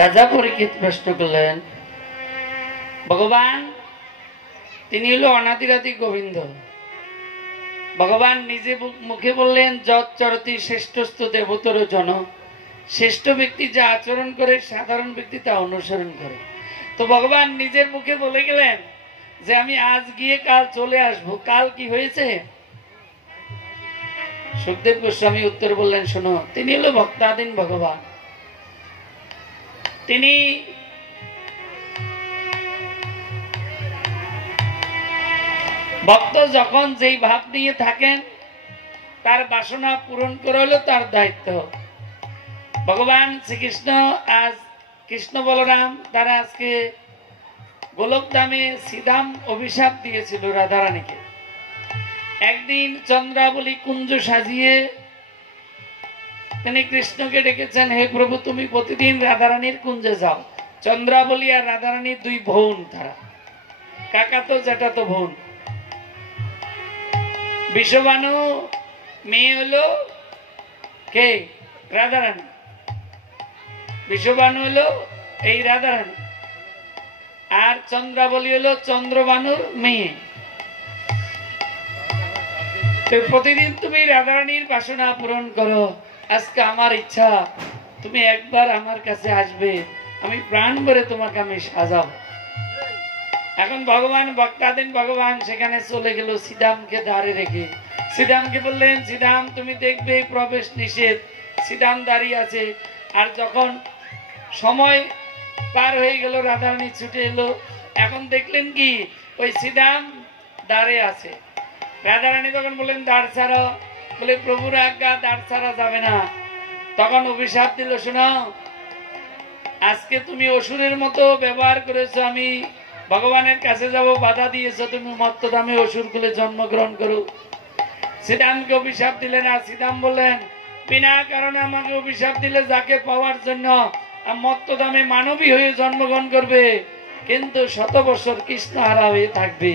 রাজা পরীক্ষিত প্রশ্ন করলেন, ভগবান তিনি হলো অনাদিরাদি গোবিন্দ। ভগবান নিজে মুখে বললেন, যৎ চরতি শ্রেষ্ঠস্তু দেবতর জন। শ্রেষ্ঠ ব্যক্তি যা আচরণ করে সাধারণ ব্যক্তি তা অনুসরণ করে। তো ভগবান নিজের মুখে বলে গেলেন যে আমি আজ গিয়ে কাল চলে আসব। কাল কি হয়েছে? সুখদেব গোস্বামী উত্তর বললেন, শোনো, তিনি হলো ভক্তাধীন ভগবান। তিনি ভক্ত যখন যেই ভাব নিয়ে থাকেন তার বাসনা পূরণ করা হলো তার দায়িত্ব। ভগবান শ্রীকৃষ্ণ আজ কৃষ্ণ বলরাম তারা আজকে গোলকধামে শ্রীধাম অভিশাপ দিয়েছিল রাধারানীকে। একদিন চন্দ্রাবলী কুঞ্জ সাজিয়ে তিনি কৃষ্ণকে ডেকেছেন, হে প্রভু তুমি প্রতিদিন রাধারানীর কুঞ্জে যাও। চন্দ্রাবলী আর রাধারানীর দুই বোন, তারা কাকাতো জ্যাঠাতো বোন। বিশ্ববানু মেয়ে হলো কে? রাধারানী। বিশ্ববানু হলো এই রাধারানী, আর চন্দ্রাবলী হলো চন্দ্রবানুর মেয়ে। প্রতিদিন তুমি রাধারানীর বাসনা পূরণ করো। আজকে আমার ইচ্ছা তুমি একবার আমার কাছে আসবে, আমি প্রাণ ভরে তোমাকে আমি সাজাবো। এখন ভগবান ভক্তাধীন ভগবান সেখানে চলে গেল শ্রীধামকে দাঁড়ে রেখে। শ্রীধামকে বললেন, শ্রীধাম তুমি দেখবে প্রবেশ নিষেধ। শ্রীধাম দাঁড়িয়ে আছে। আর যখন সময় পার হয়ে গেল, রাধারানী ছুটে এলো। এখন দেখলেন কি ওই শ্রীধাম দাঁড়ে আছে। রাধারানী তখন বললেন, দাঁড় ছাড়ো। বলে, প্রভুর আজ্ঞা, দাঁড় ছাড়া যাবে না। তখন অভিশাপ দিল, শোনো, আজকে তুমি অসুরের মতো ব্যবহার করেছো, আমি ভগবানের কাছে যাব, বাধা দিয়েছো, তুমি মত্তধামে অসুর কুলে জন্মগ্রহণ করো। শ্রীধামকে অভিশাপ দিলেন। আর শ্রীধাম বললেন, বিনা কারণে আমাকে অভিশাপ দিলে যাকে পাওয়ার জন্য মত্তধামে মানবী হয়ে জন্মগ্রহণ করবে, কিন্তু 100 বছর কৃষ্ণ হারা হয়ে থাকবে।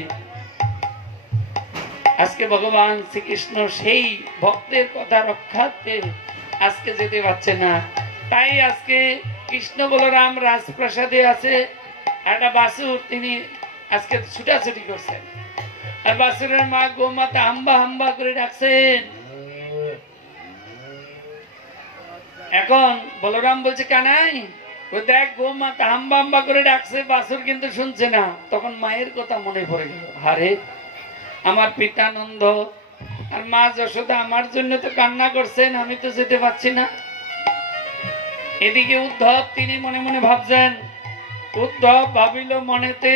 আজকে ভগবান শ্রীকৃষ্ণ সেই ভক্তের কথা রক্ষার্থে আজকে যেতে পারছে না। তাই আজকে কৃষ্ণ বলরাম রাজপ্রাসাদে আছে। একটা বাসুর তিনি আজকে ছুটাছুটি করছেন। আর বাসুরের মা গোমাতা হাম্বা হাম্বা করে ডাকছেন। এখন বলরাম বলছে, কানাই ও দেখ, গোমাতা হাম্বা হাম্বা করে ডাকছে, বাসুর কিন্তু শুনছে না। তখন মায়ের কথা মনে পড়ে গেল, হারে আমার পিতানন্দ আর মা যশোদা আমার জন্য তো কান্না করছেন, আমি তো যেতে পারছি না। এদিকে উদ্ধব তিনি মনে মনে ভাবছেন। উদ্ধব ভাবিল মনেতে,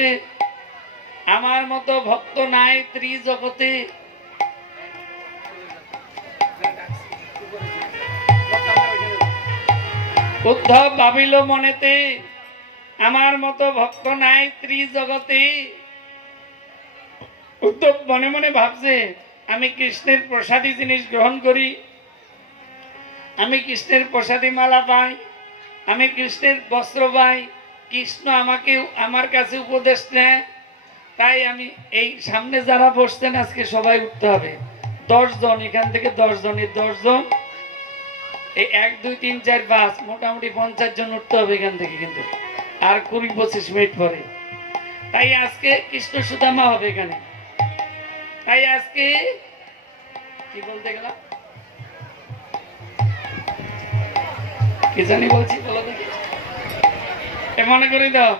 আমার মতো ভক্ত নাই ত্রিজগতে। উদ্ধব ভাবিল মনেতে, আমার মতো ভক্ত নাই ত্রিজগতে। উদ্ধব মনে মনে ভাবছে, আমি কৃষ্ণের প্রসাদী জিনিস গ্রহণ করি, আমি কৃষ্ণের প্রসাদী মালা পাই, আমি কৃষ্ণের বস্ত্র পাই, কৃষ্ণ আমাকে আমার কাছে উপদেশ নেয়। তাই আমি এই সামনে যারা বসছেন আজকে সবাই উঠতে হবে। 10 জন, এখান থেকে 10 জন, এই 10 জন, এই 1 2 3 4 5 মোটামুটি 50 জন উঠতে হবে এখান থেকে, কিন্তু আর 20-25 মিনিট পরে। তাই আজকে কৃষ্ণ সুদামা হবে এখানে। তাই আজকে কি বলতে গেলাম, কি জানি বলছি, বলো দেখি। মনে করি দাও,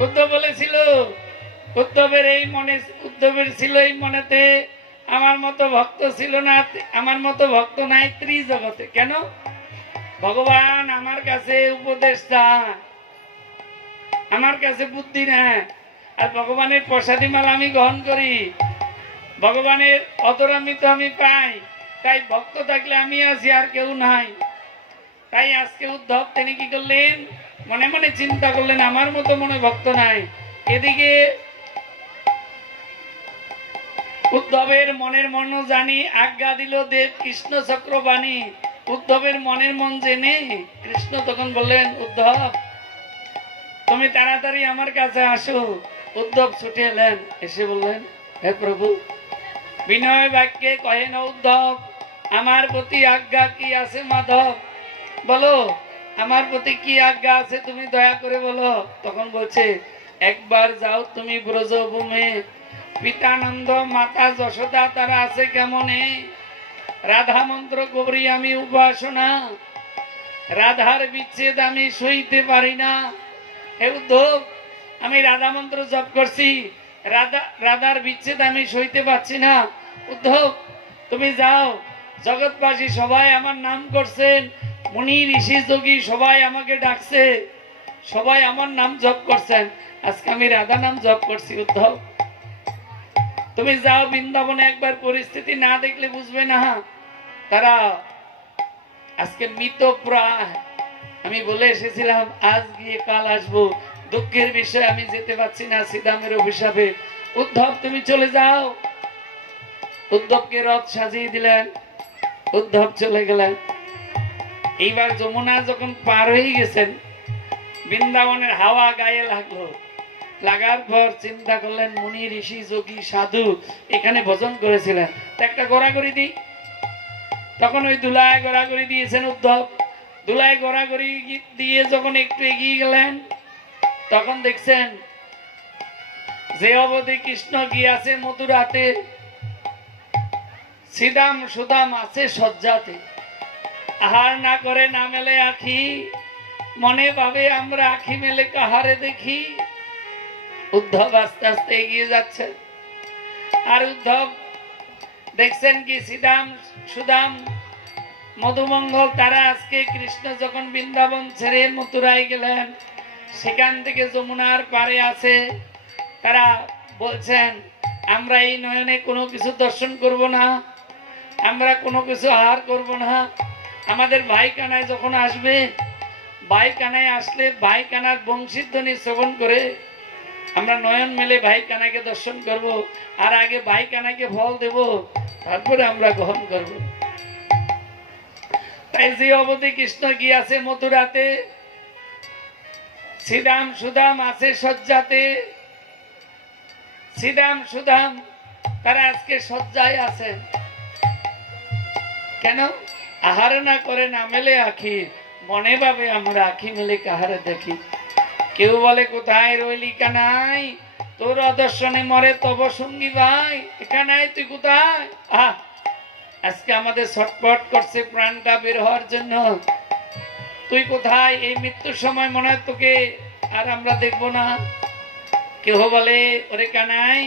উদ্ধব বলেছিল, উদ্ধবের ছিল এই মনেতে, আমার মতো ভক্ত ছিল না, আমার মতো ভক্ত নাই ত্রিজগতে। কেন? ভগবান আমার কাছে উপদেশ চায়, আমার কাছে বুদ্ধি নেয়, আর ভগবানের প্রসাদী মালা আমি গ্রহণ করি, ভগবানের অদরামিত আমি পাই। তাই ভক্ত থাকলে আমি আছি, আর কেউ নাই। তাই আজকে উদ্ধব তিনি কি করলেন, মনে মনে চিন্তা করলেন, আমার মতো মনে ভক্ত নাই। এদিকে উদ্ধবের মনের মন জানি, আজ্ঞা দিল দেব কৃষ্ণ চক্রবাণী। উদ্ধবের মনের মন জেনে কৃষ্ণ তখন বললেন, উদ্ধব তুমি তাড়াতাড়ি আমার কাছে আসো। উদ্ধব ছুটে এলেন, এসে বললেন, হে প্রভু, বিনয় বাক্যে কহেন উদ্ধব, আমার প্রতি আজ্ঞা কি আছে মাধব, বলো আমার প্রতি কি আজ্ঞা আছে তুমি দয়া করে বলো। তখন বলছে, একবার যাও তুমি ব্রজভূমে, পিতানন্দ মাতা যশোদা তারা আছে কেমনে, রাধা মন্ত্র করি আমি উপাসনা, রাধার বিচ্ছেদ আমি সইতে পারি না। হে উদ্ধব, আমি রাধা মন্ত্র জপ করছি, রাধার বিচ্ছেদ আমি সইতে পারছি না। উদ্ধব তুমি যাও, জগৎবাসী সবাই আমার নাম করছেন, মুনি ঋষি যোগী সবাই আমাকে ডাকছে, সবাই আমার নাম জপ করছেন, আজকে আমি রাধা নাম জপ করছি। উদ্ধব তুমি যাও বৃন্দাবনে, একবার পরিস্থিতি না দেখলে বুঝবে না। তারা আজকে মৃত প্রায়, আমি বলে এসেছিলাম আজ গিয়ে কাল আসবো, দুঃখের বিষয় আমি যেতে পারছি না শ্রীরামের অভিশাপে। উদ্ধব তুমি চলে যাও। উদ্ধবকে রথ সাজিয়ে দিলেন, উদ্ধব চলে গেলেন। এইবার যমুনা যখন পার হয়ে গেছেন, বৃন্দাবনের হাওয়া গায়ে লাগলো, লাগার পর চিন্তা করলেন মুনি ঋষি যোগী সাধু এখানে ভজন করেছিলেন, একটা গড়াগড়ি দিই। তখন ওই ধুলায় গড়াগড়ি দিয়েছেন উদ্ধব। ধুলায় গড়াগড়ি দিয়ে যখন একটু এগিয়ে গেলেন, তখন দেখছেন যে অবধি কৃষ্ণ গিয়াছে মথুরাতে, শ্রীদাম সুদাম আছে সজ্জাতে, আহার না করে না মেলে আখি, মনে ভাবে আমরা আখি মেলে কাহারে দেখি। উদ্ধব আস্তে আস্তে এগিয়ে যাচ্ছে, আর উদ্ধব দেখছেন কি শ্রীদাম সুদাম মধুমঙ্গল তারা আজকে কৃষ্ণ যখন বৃন্দাবন ছেড়ে মথুরায় গেলেন, সেখান থেকে যমুনার পারে আছে। তারা বলছেন আমরা এই নয়নে কোনো কিছু দর্শন করব না, আমরা কোনো কিছু আহার করব না। আমাদের ভাই কানায় যখন আসবে, ভাই কানায় আসলে ভাই কানার বংশীর ধ্বনি শ্রবণ করে আমরা নয়ন মেলে ভাই কানাকে দর্শন করব, আর আগে ভাই কানাকে ফল দেব, তারপরে আমরা গ্রহণ করব। তাই যে অবধি কৃষ্ণ গিয়াছে মথুরাতে, শ্রীদাম সুদাম আছে সজ্জাতে, শ্রীদাম সুদাম তারা আজকে সজ্জায় আছে। কেন? আহার না করে না মেলে আখি, মনে ভাবে আমরা আখি মেলে কাহারে দেখি। কেউ বলে কোথায় রইলি কানাই, তোর অদর্শনে মরে তব সঙ্গী ভাই, কানাই তুই কোথায়? আজকে আমাদের ছটপট করছে প্রাণটা বের হওয়ার জন্য, তুই কোথায়? এই মৃত্যুর সময় মনে হয় তোকে আর আমরা দেখবো না। কেউ বলে ওরে কানাই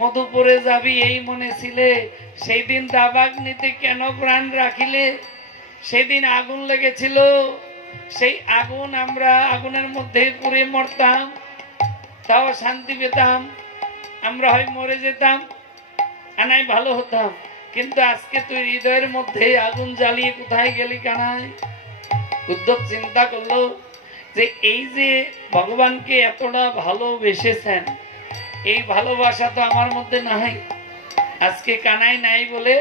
মধুপুরে যাবি এই মনে ছিলে, সেই দিন দাবাগ্নিতে কেন প্রাণ রাখিলে? সেই দিন আগুন লেগেছিল, সেই আগুন আমরা আগুনের মধ্যে পুড়ে মরতাম, তাও শান্তি পেতাম, আমরা হয় মরে যেতাম কানাই ভালো হতাম, কিন্তু আজকে তুই হৃদয়ের মধ্যে আগুন জ্বালিয়ে কোথায় গেলি কানাই? উদ্ধব চিন্তা করলো যে এই যে ভগবানকে এতটা ভালোবেসেছেন, এই ভালোবাসা তো আমার মধ্যে নাই। আজকে কানাই নাই বলে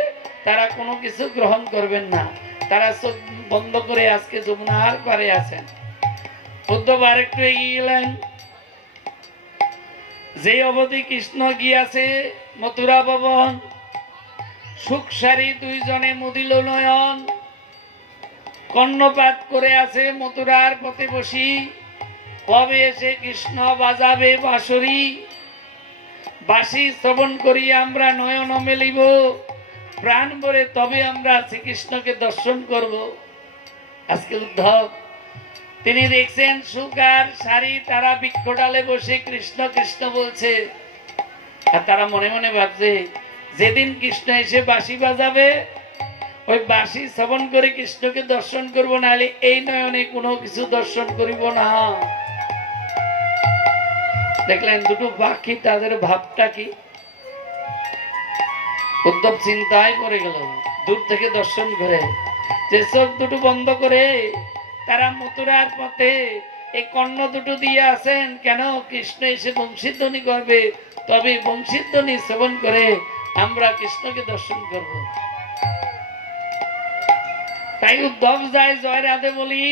তারা কোনো কিছু গ্রহণ করবেন না, তারা চোখ বন্ধ করে আজকে যমুনার পারে আছেন। উদ্ধব আরেকটু এগিয়ে গেলেন, যে অবধি কৃষ্ণ গিয়াছে মথুরা ভবন, সুখ সারি দুইজনে মুদিল নয়ন, কর্ণপাত করে আছে মথুরার পথে বসি, কবে এসে কৃষ্ণ বাজাবে বাঁশরি, বাঁশি শ্রবণ করি আমরা নয়ন মেলিব, প্রাণ ভরে তবে আমরা শ্রীকৃষ্ণকে দর্শন করব। আজকে উদ্ধব তিনি দেখছেন সুখ আর সারি তারা বৃক্ষ ডালে বসে কৃষ্ণ কৃষ্ণ বলছে, আর তারা মনে মনে ভাবছে যেদিন কৃষ্ণ এসে বাঁশি বাজাবে, ওই বাঁশি শ্রবণ করে কৃষ্ণকে দর্শন করবো, নাহলে এই নয়নে কোনো কিছু দর্শন করিব না। দেখলেন দুটো পাখি, তাদের ভাবটা কি? উদ্ধব চিন্তায় পড়ে গেল, দূর থেকে দর্শন করে, যে চোখ দুটো বন্ধ করে তারা মথুরার পথে এই কর্ণ দুটো দিয়ে আছেন, কেন? কৃষ্ণ এসে বংশীধ্বনি করবে, তবে বংশীধ্বনি শ্রবণ করে আমরা কৃষ্ণকে দর্শন করব। তাই উদ্ধব যায় জয় রাধে বলি,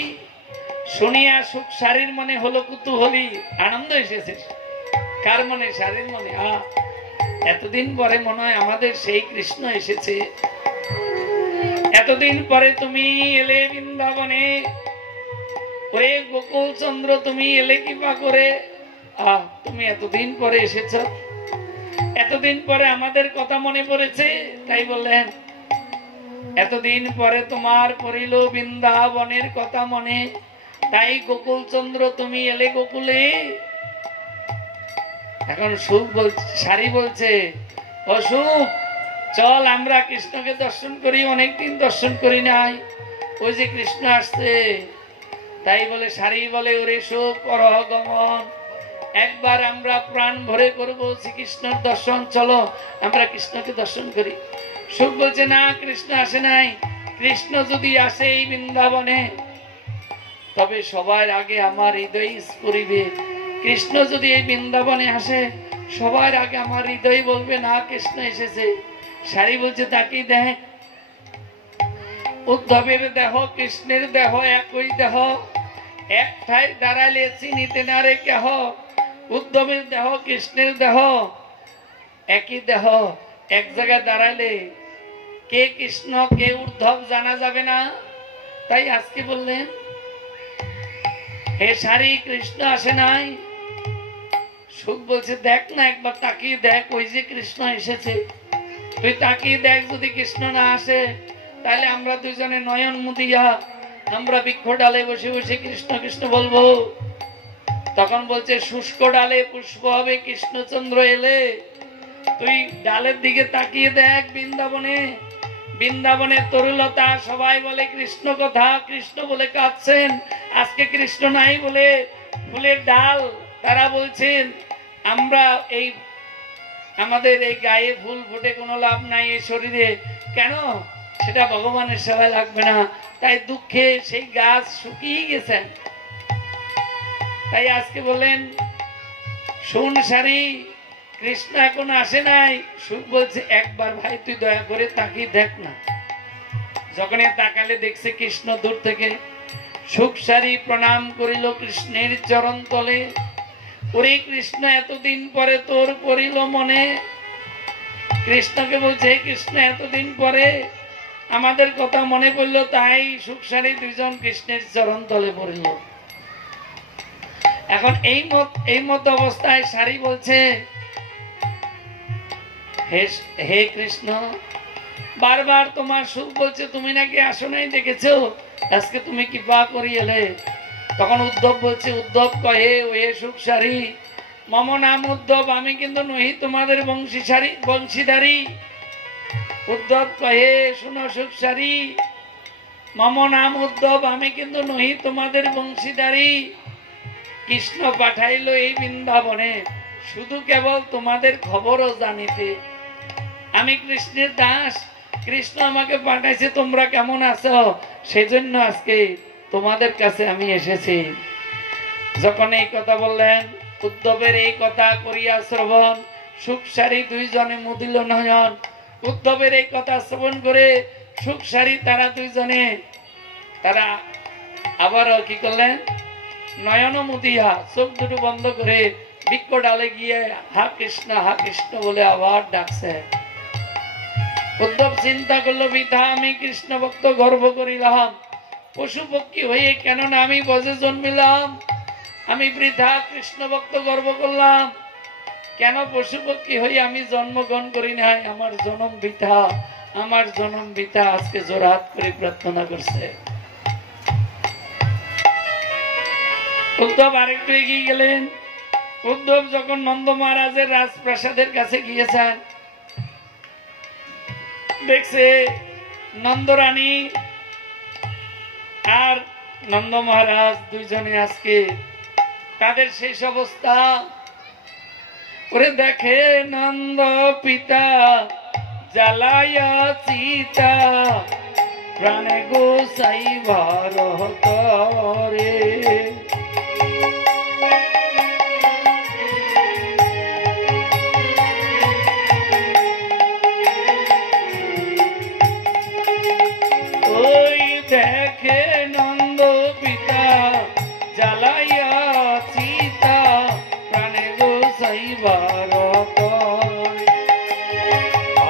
শুনিয়া সুখ শারীর মনে হলো কুতূহলী, আনন্দ এসেছে কার মনে? শারীর মনে। এতদিন পরে মনে হয় আমাদের সেই কৃষ্ণ এসেছে, এতদিন পরে তুমি এলে বৃন্দাবনে, ওরে গোকুল চন্দ্র তুমি এলে কিবা করে? তুমি এতদিন পরে এসেছ, এতদিন পরে আমাদের কথা মনে পড়েছে, তাই বললেন এতদিন পরে তোমার পড়িল বৃন্দাবনের কথা মনে, তাই গোকুল চন্দ্র তুমি এলে গোকুলে। এখন সুখ বলছে, সারি বলছে, ও সুখ চল আমরা কৃষ্ণকে দর্শন করি, অনেকদিন দর্শন করি নাই, ওই যে কৃষ্ণ আসছে। তাই বলে সারি বলে, ওরে সুখ করহ গমন, একবার আমরা প্রাণ ভরে করবো শ্রীকৃষ্ণের দর্শন, চলো আমরা কৃষ্ণকে দর্শন করি। সুখ বলছে না, কৃষ্ণ আসে নাই, কৃষ্ণ যদি আসে এই বৃন্দাবনে তবে সবার আগে আমার হৃদয় স্ফুরিবে। কৃষ্ণ যদি এই বৃন্দাবনে আসে সবার আগে আমার হৃদয় বলবে না কৃষ্ণ এসেছে। সারি বলছে তাকেই দেখ, উদ্ধবের দেহ কৃষ্ণের দেহ একই দেহ, এক ঠাই দাঁড়ালে চিনিতে না রে কেহ। উদ্ধবের দেহ কৃষ্ণের দেহ একই দেহ, এক জায়গায় দাঁড়ালে কে কৃষ্ণ কে উদ্ধব জানা যাবে না। তাই আজকে বললেন, হে সারি কৃষ্ণ আসে নাই। সুখ বলছে দেখ না, একবার তাকিয়ে দেখ, ওই যে কৃষ্ণ এসেছে, তুই তাকিয়ে দেখ, যদি কৃষ্ণ না আসে তাহলে আমরা দুজনে নয়ন মুদিয়া আমরা বৃক্ষ ডালে বসে বসে কৃষ্ণ কৃষ্ণ বলবো। তখন বলছে শুষ্ক ডালে পুষ্প হবে কৃষ্ণচন্দ্র এলে, তুই ডালের দিকে তাকিয়ে দেখ, বৃন্দাবনে বৃন্দাবনের তরুলতা সবাই বলে কৃষ্ণ কথা, কৃষ্ণ বলে কাঁদছেন। আজকে কৃষ্ণ নাই বলে ফুলের ডাল তারা বলছেন আমরা এই আমাদের এই গায়ে ফুল ফুটে কোনো লাভ নাই এই শরীরে, কেন সেটা ভগবানের সেবায় লাগবে না, তাই দুঃখে সেই গাছ শুকিয়ে গেছেন। তাই আজকে বলেন শোন সারি কৃষ্ণ এখন আসে নাই। সুখ বলছে একবার ভাই তুই দয়া করে তাকিয়ে দেখ না। যখন তাকালে দেখছে কৃষ্ণ দূর থেকে। সুখ সারি প্রণাম করিল কৃষ্ণের চরণ তলে, ওরে কৃষ্ণ এতদিন পরে তোর পড়িল মনে। কৃষ্ণকে বলছে কৃষ্ণ এতদিন পরে আমাদের কথা মনে পড়লো, তাই সুখ সারি দুইজন কৃষ্ণের চরণ তলে পড়িল। এখন এই মত অবস্থায় সারি বলছে হে কৃষ্ণ, বারবার তোমার সুখ বলছে তুমি নাকি আসো নাই, দেখেছো আজকে তুমি কি পা করি এলে। তখন উদ্ধব বলছে, উদ্ধব কহে ওহে সুখ সারি মম নাম উদ্ধব, আমি কিন্তু নহি তোমাদের বংশীধারী। উদ্ধব কহে শুনো সুখ সারি মম নাম উদ্ধব, আমি কিন্তু নহি তোমাদের বংশীধারী। কৃষ্ণ পাঠাইলো এই বৃন্দাবনে শুধু কেবল তোমাদের খবরও জানিতে। আমি কৃষ্ণের দাস, কৃষ্ণ আমাকে পাঠাইছে তোমরা কেমন আছো সেজন্য আজকে তোমাদের কাছে আমি এসেছি। যখন এই কথা বললেন, উদ্ধবের এই কথা করিয়া শ্রবণ সুখ সারি দুইজনে মুদিল নয়ন। উদ্ধবের এই কথা শ্রবণ করে সুখ সারি তারা দুইজনে তারা আবারও কি করলেন, নয়ন মুদিয়া চোখ দুটো বন্ধ করে বৃক্ষ ডালে গিয়ে হা কৃষ্ণ বলে আবার ডাকছে। উদ্ধব চিন্তা করলো বৃথা আমি কৃষ্ণ ভক্ত গর্ব করিলাম, পশু পক্ষী হয়ে কেননা আমি বজে জন্মিলাম। আমি বৃথা কৃষ্ণ ভক্ত গর্ব করলাম, কেন পশু পক্ষী হয়ে আমি জন্মগ্রহণ করি নাই। আমার জন্ম বৃথা, আমার জন্ম বৃথা। আজকে জোরহাত করে প্রার্থনা করছে। উদ্ধব আরেকটু এগিয়ে গেলেন। উদ্ধব যখন নন্দ মহারাজের রাজপ্রাসাদের কাছে গিয়েছেন, দেখছে নন্দরানী আর নন্দ মহারাজ দুইজনে আজকে তাদের শেষ অবস্থা। ওরে দেখে নন্দ পিতা জ্বালায়া চিতা, প্রাণে গোসাই ভারত রে। দেখে নন্দ পিতা জ্বালাইয়া চিতা, প্রাণে গোসাই ভারত।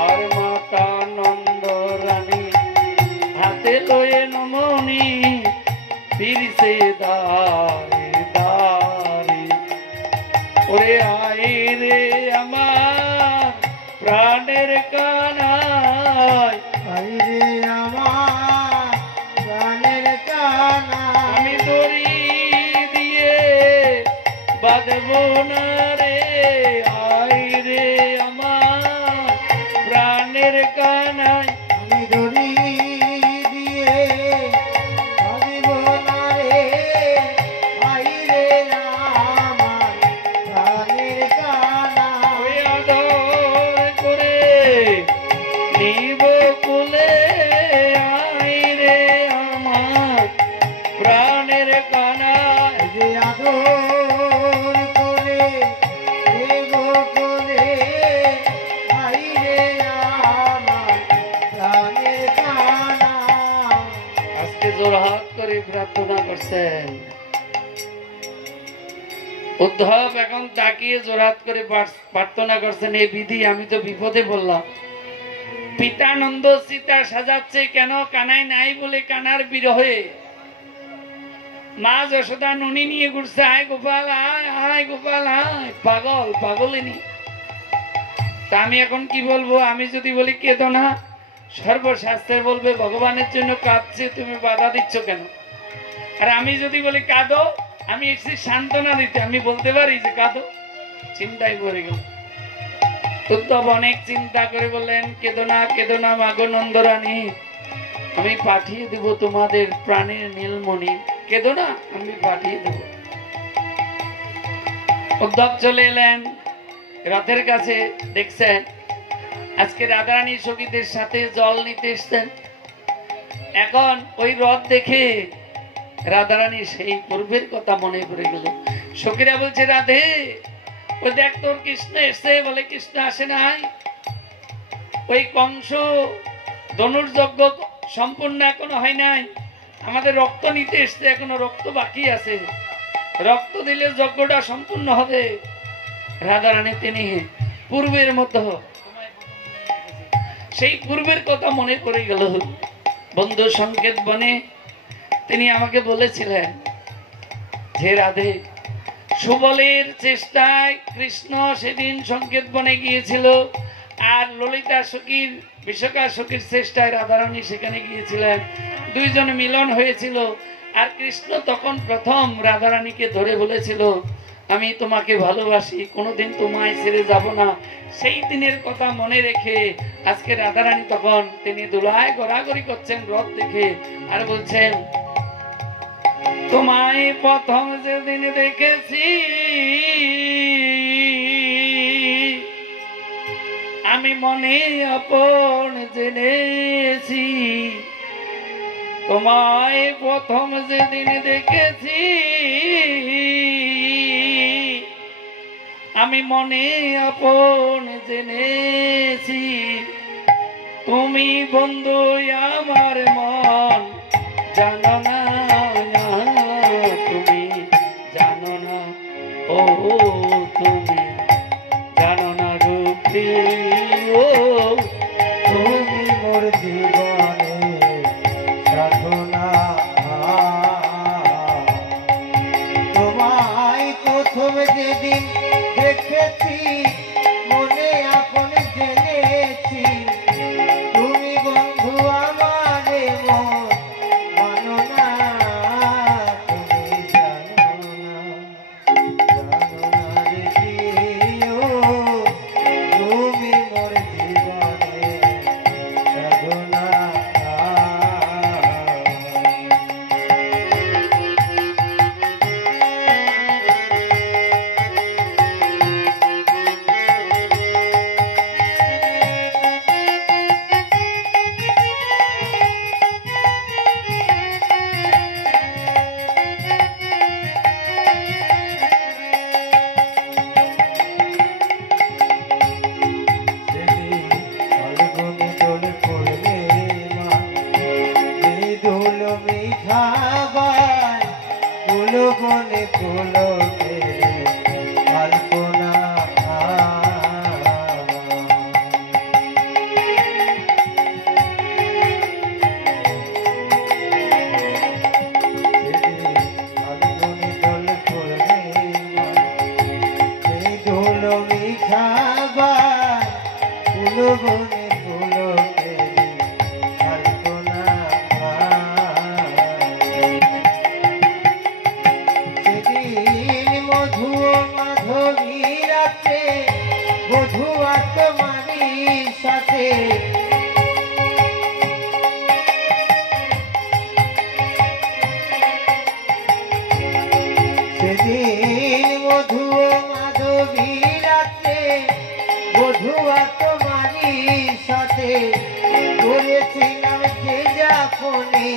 আর মাতা নন্দ রানী হাতে লয়ে নমনি বীর গেছে দারে দারে। ওরে আয় রে আমার প্রাণের কানাই, আয় রে আমার প্রাণের কানাই, আমি দড়ি দিয়ে বাঁধবো না রে। আয় রে আমার প্রাণের কানাই, আমি দড়ি দিয়ে বাঁধিব না রে। আয় রে আমার প্রাণের কানাই, ওই আদর করে নিব কুলে। আয় রে আমার প্রাণের কানাই, যে আদর করে দেব কোলে। আয় রে আমার প্রাণের কানাই। আজকে জোরহাত করে প্রার্থনা করছেন। উদ্ধব এখন তাকিয়ে জোরহাত করে প্রার্থনা করছেন, এই বিধি আমি তো বিপদে বললাম। পিতানন্দ সীতা সাজাচ্ছে কেন? কানাই নাই বলে কানার বিরহে। মা যশোদা নুনি নিয়ে ঘুরছে, আয় গোপাল আয়, আয় গোপাল আয়। পাগল পাগলিনী। তা আমি এখন কি বলবো? আমি যদি বলি কেঁদো না, সর্বশাস্ত্রে বলবে ভগবানের জন্য কাঁদছে, তুমি বাধা দিচ্ছ কেন? আর আমি যদি বলি কাঁদো, আমি এসেছি সান্ত্বনা দিতে, আমি বলতে পারি যে কাঁদো? চিন্তায় পড়ে গেল। উদ্ধব অনেক চিন্তা করে বললেন, কেঁদো না মাগো নন্দরানী, আমি পাঠিয়ে দেব তোমাদের প্রাণের নীলমণি। কেঁদো না, আমি পাঠিয়ে দেব। উদ্ধব চলে এলেন রথের কাছে। দেখছেন আজকে রাধারানী সখীদের সাথে জল নিতে এসছেন। এখন ওই রথ দেখে রাধারানী সেই পূর্বের কথা মনে পড়ে গেল। সখীরা বলছে, রাধে ওই দেখ তোর কৃষ্ণ এসছে। বলে কৃষ্ণ আসে নাই, ওই কংস ধনুর্যজ্ঞ সম্পূর্ণ এখনো হয় নাই, আমাদের রক্ত নিতে এসছে, এখনো রক্ত বাকি আছে, রক্ত দিলে যজ্ঞটা সম্পূর্ণ হবে। রাধারানী তিনি পূর্বের মতো সেই পূর্বের কথা মনে পড়ে গেল। বন্ধু সংকেত বনে তিনি আমাকে বলেছিলেন যে রাধে, সুবলের চেষ্টায় কৃষ্ণ সেদিন সংকেত বনে গিয়েছিল, আর ললিতা সখীর বিশাখা সখীর চেষ্টায় রাধারানী সেখানে গিয়েছিলেন। দুইজন মিলন হয়েছিল। আর কৃষ্ণ তখন প্রথম রাধারানীকে ধরে বলেছিল, আমি তোমাকে ভালোবাসি, কোনোদিন তোমায় ছেড়ে যাব না। সেই দিনের কথা মনে রেখে আজকে রাধারানী তখন তিনি দোলায় গড়াগড়ি করছেন রথ দেখে, আর বলছেন, তোমায় প্রথম যেদিন দেখেছি আমি মনে আপন জেনেছি। তোমায় প্রথম যেদিন দেখেছি আমি মনে আপন জেনেছি। তুমি বন্ধু আমার মন জানো না, তুমি জানো না, ও তুমি জানো না রূপী, ও তুমি মোর জীবনে সাধনা। তোমায় প্রথম যেদিন দেখেছি মনে আপন জেনেছি। তুমি বন্ধু আমারে মন মানো না, তুমি জানো না, জানো না রে প্রিয়, তুমি মোর জীবনে সাধনা। বনে পুলকের কল্পনা সেদিন মধু ও মাধবী রাতে বধূ আত্মারি সাথে সেদিন মধু ও মাধবী রাতে বধূ আত্মারি সাথে করেছিলাম যে যাপনে